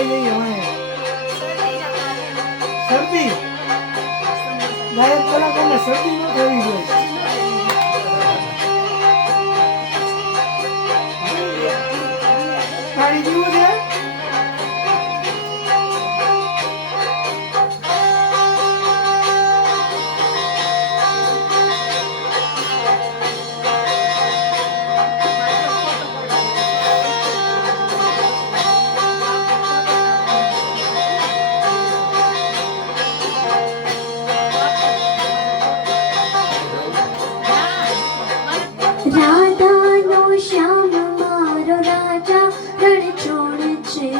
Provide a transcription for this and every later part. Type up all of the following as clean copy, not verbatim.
દવાઈ લઈએ હવે શરદી ગાયક કલાકારને શરદી ન થવી જોઈએ પાણી પીવું છે રાધાનો શ્યામ મારો રાજા રણ છોડ છે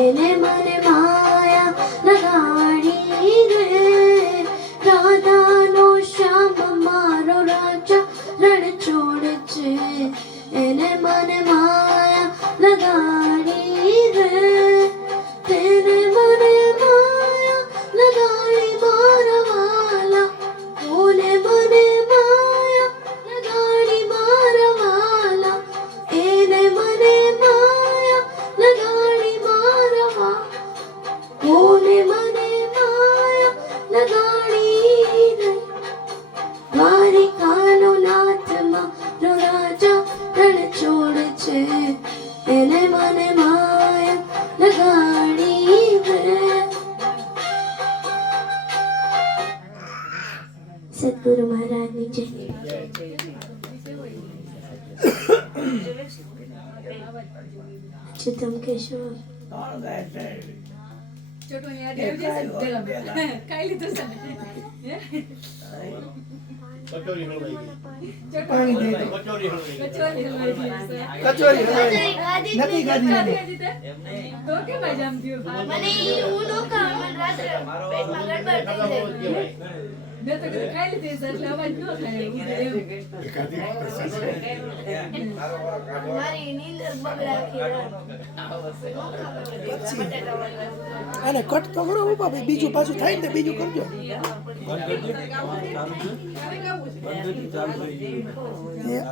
એને મને માયા લગાડી રે રાધાનો શ્યામ મારો રાજા રણ છોડ છે એને મને માયા લગાડી રે તેને મને માયા લગાડી મારા વાલા ઓને મને દ્વારિકાનો નાથ મારો રાજા રણ છોડ છે એને મને માયા લગાડી રે સદગુરુ મહારાજની જય અચ્યુતમ કેશવ કચોરી હલવાઈ ગઈ પાણી દે દો કચોરી હલવાઈ ગઈ કચોરી હલવાઈ નથી ગાધી તો કે ભાઈ જામ થયું મને હું નો કામ રાત્રે પેટમાં ગડબડ થઈ જાય મેં તો કીધું ખાઈ લીધી છે એટલે અવાજ ન થાય મારી નીંદર બગડાખી અને કટ તો કરો બાપા ભાઈ બીજું પાછું થાય ને તો બીજું કરજો બંધ કરી ચાલુ થઈ ગયું